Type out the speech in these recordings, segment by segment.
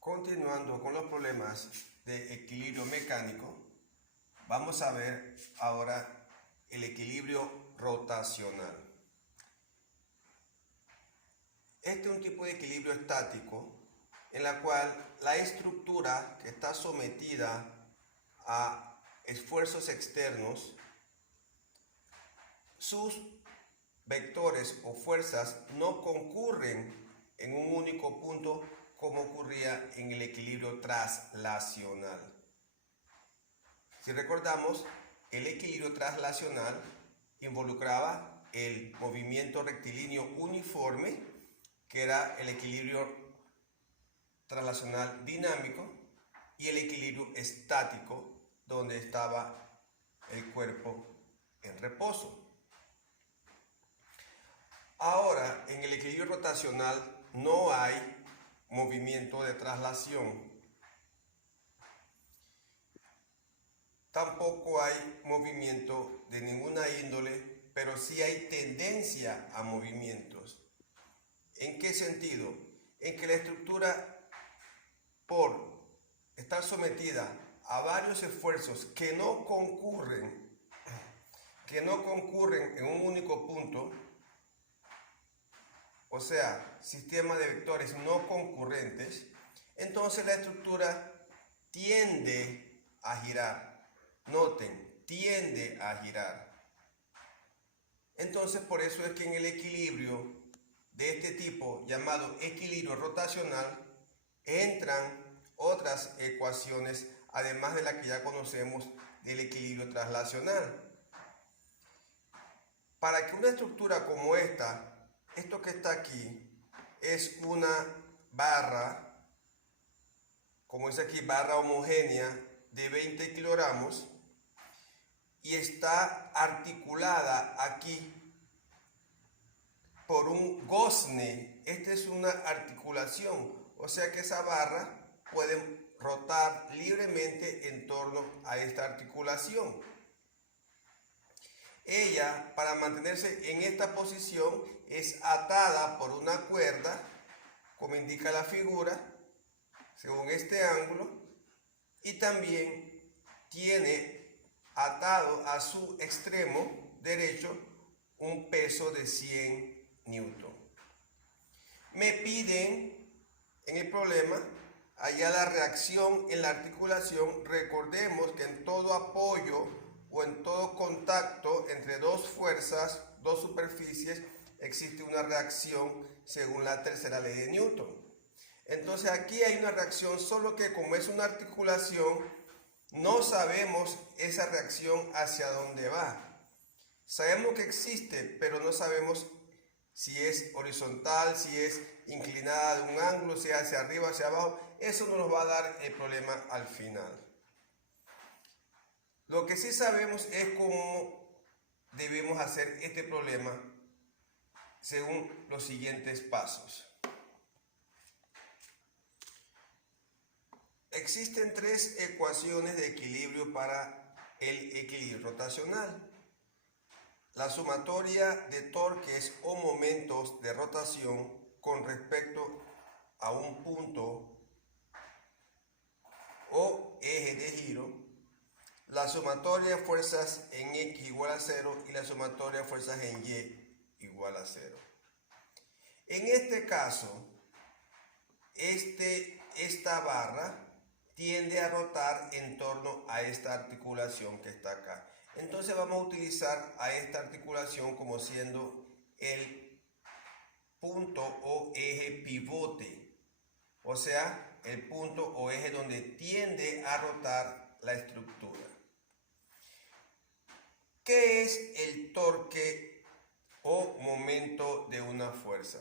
Continuando con los problemas de equilibrio mecánico, vamos a ver ahora el equilibrio rotacional. Este es un tipo de equilibrio estático en la cual la estructura que está sometida a esfuerzos externos, sus vectores o fuerzas no concurren en un único punto como ocurría en el equilibrio traslacional. Si recordamos, el equilibrio traslacional involucraba el movimiento rectilíneo uniforme, que era el equilibrio traslacional dinámico, y el equilibrio estático, donde estaba el cuerpo en reposo. Ahora, en el equilibrio rotacional no hay movimiento de traslación. Tampoco hay movimiento de ninguna índole, pero sí hay tendencia a movimientos. ¿En qué sentido? En que la estructura, por estar sometida a varios esfuerzos que no concurren en un único punto, o sea, sistema de vectores no concurrentes, entonces la estructura tiende a girar. Noten, tiende a girar. Entonces, por eso es que en el equilibrio de este tipo, llamado equilibrio rotacional, entran otras ecuaciones, además de la que ya conocemos del equilibrio traslacional. Para que una estructura como esta, esto que está aquí, es una barra, como dice aquí, barra homogénea de 20 kilogramos, y está articulada aquí por un gozne. Esta es una articulación, o sea que esa barra puede rotar libremente en torno a esta articulación. Ella, para mantenerse en esta posición, es atada por una cuerda, como indica la figura, según este ángulo, y también tiene atado a su extremo derecho un peso de 100 newton. Me piden en el problema hallar la reacción en la articulación. Recordemos que en todo apoyo o en todo contacto entre dos fuerzas, dos superficies, existe una reacción según la tercera ley de Newton. Entonces aquí hay una reacción, solo que como es una articulación, no sabemos esa reacción hacia dónde va. Sabemos que existe, pero no sabemos si es horizontal, si es inclinada de un ángulo, si es hacia arriba, hacia abajo. Eso no nos va a dar el problema al final. Lo que sí sabemos es cómo debemos hacer este problema según los siguientes pasos. Existen tres ecuaciones de equilibrio para el equilibrio rotacional. La sumatoria de torques o momentos de rotación con respecto a un punto o eje de giro, la sumatoria de fuerzas en X igual a 0 y la sumatoria de fuerzas en Y igual a 0. En este caso, esta barra tiende a rotar en torno a esta articulación que está acá. Entonces vamos a utilizar a esta articulación como siendo el punto o eje pivote, o sea, el punto o eje donde tiende a rotar la estructura. ¿Qué es el torque o momento de una fuerza?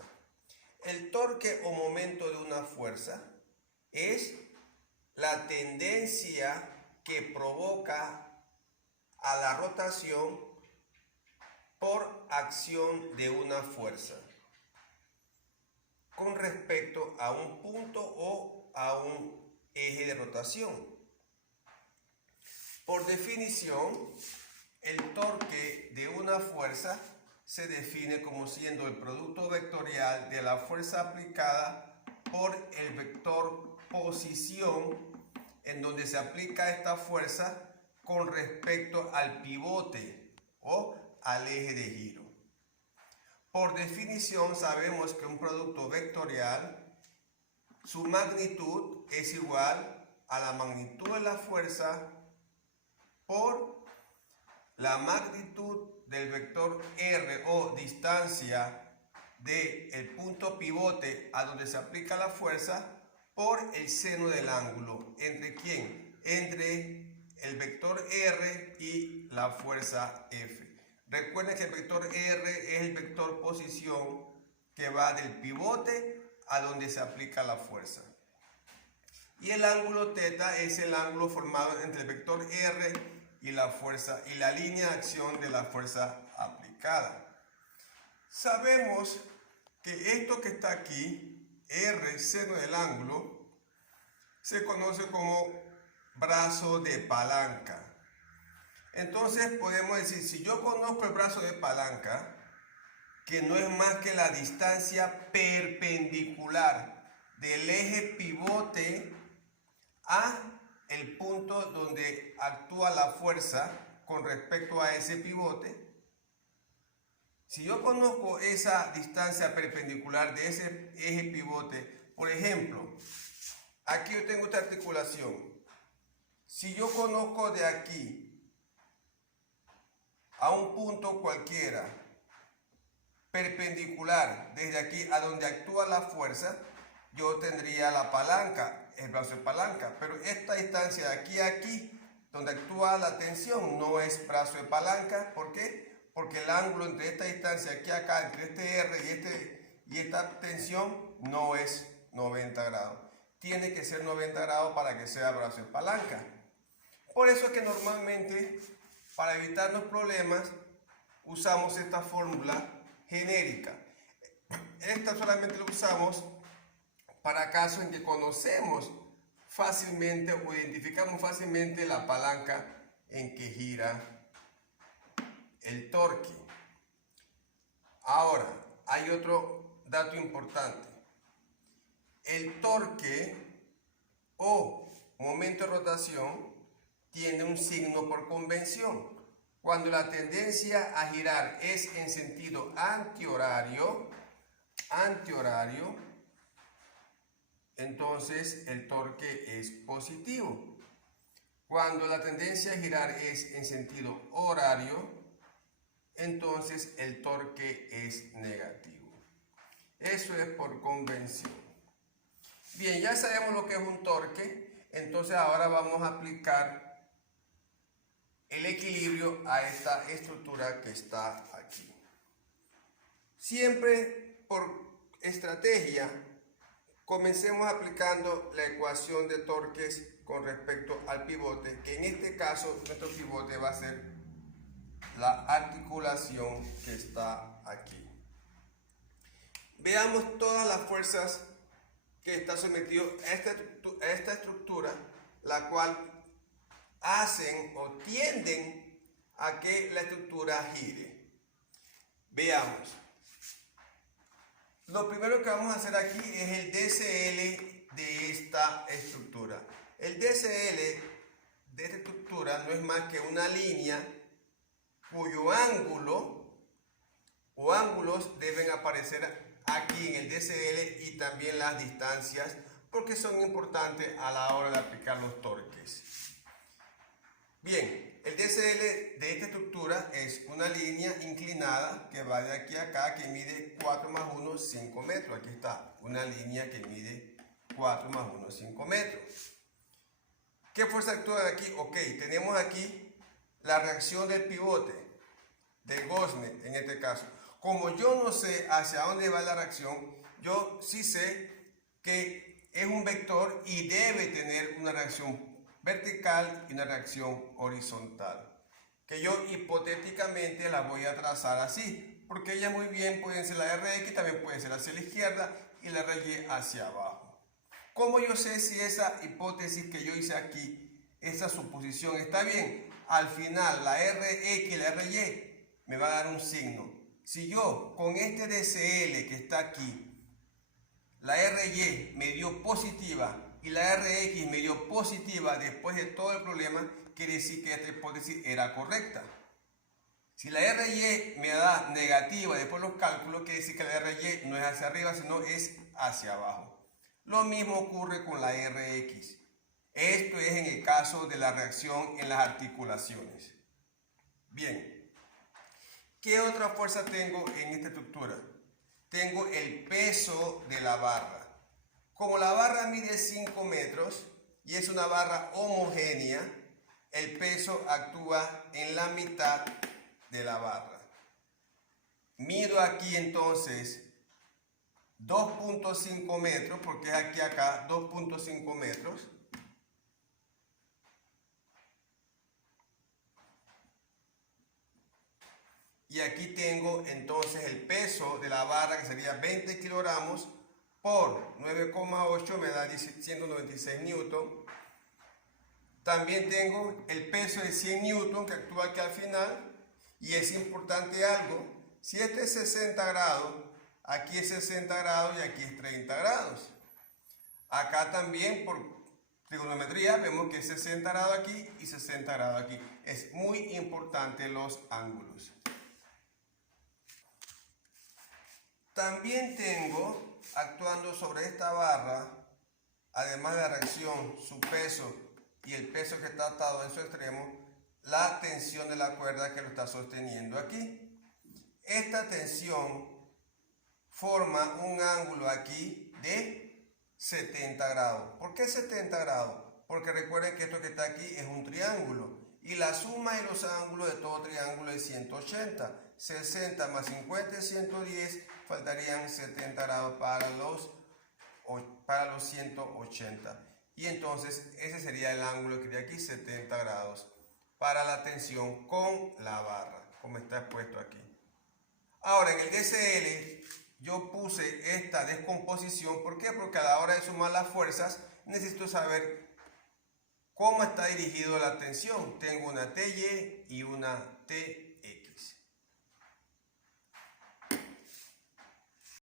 El torque o momento de una fuerza es la tendencia que provoca a la rotación por acción de una fuerza con respecto a un punto o a un eje de rotación. Por definición, el torque de una fuerza se define como siendo el producto vectorial de la fuerza aplicada por el vector posición, en donde se aplica esta fuerza con respecto al pivote o al eje de giro. Por definición sabemos que un producto vectorial, su magnitud es igual a la magnitud de la fuerza por la magnitud del vector R o distancia del punto pivote a donde se aplica la fuerza por el seno del ángulo. ¿Entre quién? Entre el vector R y la fuerza F. Recuerden que el vector R es el vector posición que va del pivote a donde se aplica la fuerza. Y el ángulo θ es el ángulo formado entre el vector R y la fuerza y la línea de acción de la fuerza aplicada. Sabemos que esto que está aquí, R, seno del ángulo, se conoce como brazo de palanca. Entonces podemos decir, si yo conozco el brazo de palanca, que no es más que la distancia perpendicular del eje pivote a el punto donde actúa la fuerza con respecto a ese pivote. Si yo conozco esa distancia perpendicular de ese eje pivote, por ejemplo, aquí yo tengo esta articulación. Si yo conozco de aquí a un punto cualquiera perpendicular desde aquí a donde actúa la fuerza, yo tendría la palanca, el brazo de palanca, pero esta distancia de aquí a aquí, donde actúa la tensión, no es brazo de palanca. ¿Por qué? Porque el ángulo entre esta distancia aquí a acá, entre este R y esta tensión, no es 90 grados. Tiene que ser 90 grados para que sea brazo de palanca. Por eso es que normalmente, para evitar los problemas, usamos esta fórmula genérica. Esta solamente la usamos para casos en que conocemos fácilmente o identificamos fácilmente la palanca en que gira el torque. Ahora, hay otro dato importante. El torque o momento de rotación tiene un signo por convención. Cuando la tendencia a girar es en sentido antihorario, entonces el torque es positivo. Cuando la tendencia a girar es en sentido horario, entonces el torque es negativo. Eso es por convención. Bien, ya sabemos lo que es un torque, entonces ahora vamos a aplicar el equilibrio a esta estructura que está aquí. Siempre por estrategia, comencemos aplicando la ecuación de torques con respecto al pivote, que en este caso nuestro pivote va a ser la articulación que está aquí. Veamos todas las fuerzas que está sometido a esta estructura, la cual hacen o tienden a que la estructura gire. Veamos. Lo primero que vamos a hacer aquí es el DCL de esta estructura. El DCL de esta estructura no es más que una línea cuyo ángulo o ángulos deben aparecer aquí en el DCL y también las distancias, porque son importantes a la hora de aplicar los torques. Bien, el DCL de esta estructura es una línea inclinada que va de aquí a acá, que mide 4 más 1, 5 metros. Aquí está, una línea que mide 4 más 1, 5 metros. ¿Qué fuerza actúa aquí? Ok, tenemos aquí la reacción del pivote, del gozne en este caso. Como yo no sé hacia dónde va la reacción, yo sí sé que es un vector y debe tener una reacción vertical y una reacción horizontal, que yo hipotéticamente la voy a trazar así, porque ellas muy bien pueden ser la RX, también puede ser hacia la izquierda y la RY hacia abajo. ¿Cómo yo sé si esa hipótesis que yo hice aquí, esa suposición está bien? Al final la RX y la RY me va a dar un signo. Si yo con este DCL que está aquí la RY me dio positiva y la RX me dio positiva después de todo el problema, quiere decir que esta hipótesis era correcta. Si la RY me da negativa después de los cálculos, quiere decir que la RY no es hacia arriba, sino es hacia abajo. Lo mismo ocurre con la RX. Esto es en el caso de la reacción en las articulaciones. Bien, ¿qué otra fuerza tengo en esta estructura? Tengo el peso de la barra. Como la barra mide 5 metros y es una barra homogénea, el peso actúa en la mitad de la barra. Mido aquí entonces 2.5 metros, porque es aquí acá 2.5 metros. Y aquí tengo entonces el peso de la barra, que sería 20 kilogramos por 9,8, me da 196 newton. También tengo el peso de 100 newton que actúa aquí al final. Y es importante algo, si este es 60 grados, aquí es 60 grados y aquí es 30 grados. Acá también por trigonometría vemos que es 60 grados aquí y 60 grados aquí. Es muy importante los ángulos. También tengo, actuando sobre esta barra, además de la reacción, su peso y el peso que está atado en su extremo, la tensión de la cuerda que lo está sosteniendo aquí. Esta tensión forma un ángulo aquí de 70 grados. ¿Por qué 70 grados? Porque recuerden que esto que está aquí es un triángulo y la suma de los ángulos de todo triángulo es 180. 60 más 50 es 110, faltarían 70 grados para los 180. Y entonces ese sería el ángulo que de aquí, 70 grados, para la tensión con la barra, como está expuesto aquí. Ahora, en el DCL yo puse esta descomposición. ¿Por qué? Porque a la hora de sumar las fuerzas necesito saber cómo está dirigido la tensión. Tengo una TY y una TY.